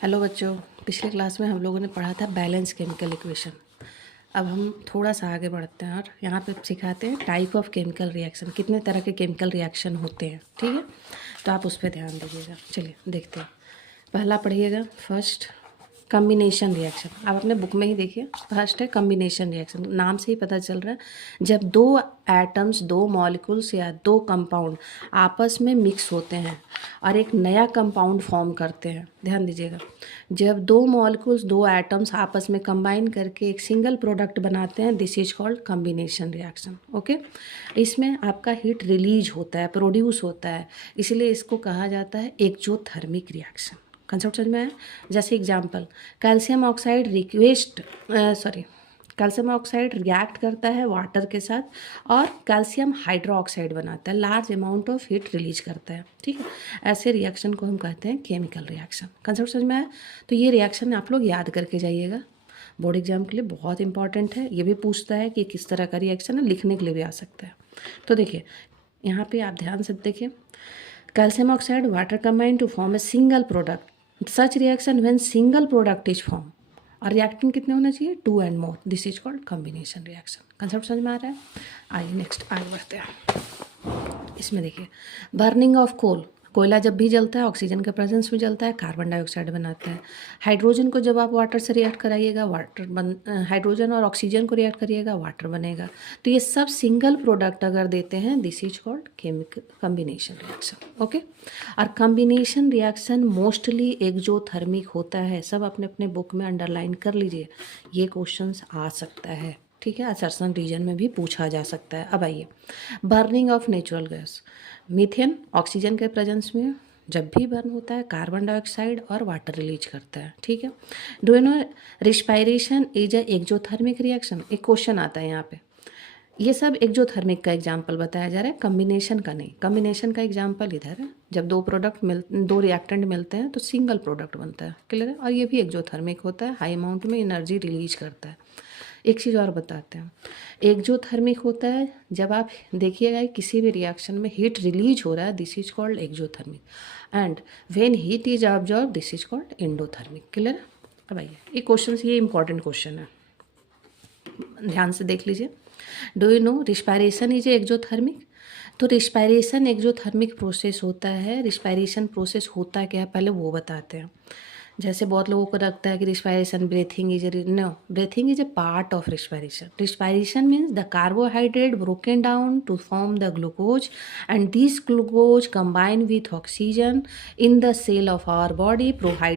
Hello बच्चों, पिछले class में हम लोगों ने पढ़ा था बैलेंस केमिकल इक्वेशन। अब हम थोड़ा सा आगे बढ़ते हैं और यहाँ पे सिखाते हैं टाइप ऑफ केमिकल रिएक्शन, कितने तरह के केमिकल रिएक्शन होते हैं। ठीक है, तो आप उस पर ध्यान दीजिएगा। चलिए देखते हैं। पहला पढ़िएगा, फर्स्ट कम्बिनेशन रिएक्शन। आप अपने बुक में ही देखिए, फर्स्ट है कम्बिनेशन रिएक्शन। नाम से ही पता चल रहा है, जब दो एटम्स, दो मॉलिक्यूल्स या दो कंपाउंड आपस में मिक्स होते हैं और एक नया कंपाउंड फॉर्म करते हैं। ध्यान दीजिएगा, जब दो मॉलिक्यूल्स, दो एटम्स आपस में कंबाइन करके एक सिंगल प्रोडक्ट बनाते हैं, this is called combination reaction. Okay, इसमें आपका हीट रिलीज होता है, प्रोड्यूस होता है, इसलिए इसको कहा जाता है एक्जोथर्मिक रिएक्शन। कंसेप्ट समझ में आया? जैसे example, calcium oxide calcium oxide react करता है वाटर के साथ और कैल्शियम हाइड्रोक्साइड बनाता है, large amount of heat release करता है। ठीक है, ऐसे रिएक्शन को हम कहते हैं केमिकल रिएक्शन। कंसेप्ट समझ में आया? तो ये रिएक्शन आप लोग याद करके जाइएगा, बोर्ड एग्जाम के लिए बहुत इंपॉर्टेंट है। ये भी पूछता है कि किस तरह का रिएक्शन है, लिखने के लिए भी आ सकता है। तो देखिए यहाँ पे आप ध्यान से देखिए, calcium oxide water combine to form a single product, such reaction when single product is formed, और रिएक्टेंट कितने होने चाहिए? 2 and more, this is called combination reaction. Concept समझ में आ रहा है? आइए नेक्स्ट आगे बढ़ते हैं। इसमें देखिए, बर्निंग ऑफ कोयला जब भी जलता है ऑक्सीजन के प्रेजेंस में जलता है, कार्बन डाइऑक्साइड बनाता है। हाइड्रोजन को जब आप वाटर से रिएक्ट कराइएगा, हाइड्रोजन और ऑक्सीजन को रिएक्ट करिएगा, वाटर बनेगा। तो ये सब सिंगल प्रोडक्ट अगर देते हैं, this is called chemical combination reaction. Okay, और कॉम्बिनेशन रिएक्शन मोस्टली एक्जोथर्मिक होता है। सब अपने अपने बुक में अंडरलाइन कर लीजिए, ये क्वेश्चंस आ सकता है। ठीक है, असर्शन रीजन में भी पूछा जा सकता है। अब आइए, burning of natural gas, methane oxygen के प्रेजेंस में जब भी बर्न होता है, कार्बन डाइऑक्साइड और वाटर रिलीज करता है। ठीक है, do you know respiration is a exothermic reaction? एक क्वेश्चन आता है यहाँ पे। ये सब एक्जोथर्मिक का एग्जाम्पल बताया जा रहा है, कम्बिनेशन का नहीं। कम्बिनेशन का एग्जाम्पल इधर है, जब दो रिएक्टेंट मिलते हैं तो सिंगल प्रोडक्ट बनता है। क्लियर है? और ये भी एक्जोथर्मिक होता है, हाई अमाउंट में एनर्जी रिलीज करता है। एक चीज़ और बताते हैं, एक्जोथर्मिक होता है जब आप देखिएगा किसी भी रिएक्शन में हीट रिलीज हो रहा है, this is called exothermic, and when heat is absorb, this is called endothermic. Clear? अब आइए, ये क्वेश्चन, ये इंपॉर्टेंट क्वेश्चन है, ध्यान से देख लीजिए। Do you know respiration is exothermic? तो रिस्पायरेशन एक्जोथर्मिक प्रोसेस होता है। रिस्पायरेशन प्रोसेस होता क्या है पहले वो बताते हैं। जैसे बहुत लोगों को लगता है कि respiration breathing is no, breathing is a part of respiration. Respiration means the carbohydrate broken down to form the glucose, and this glucose combine with oxygen in the cell of our body provide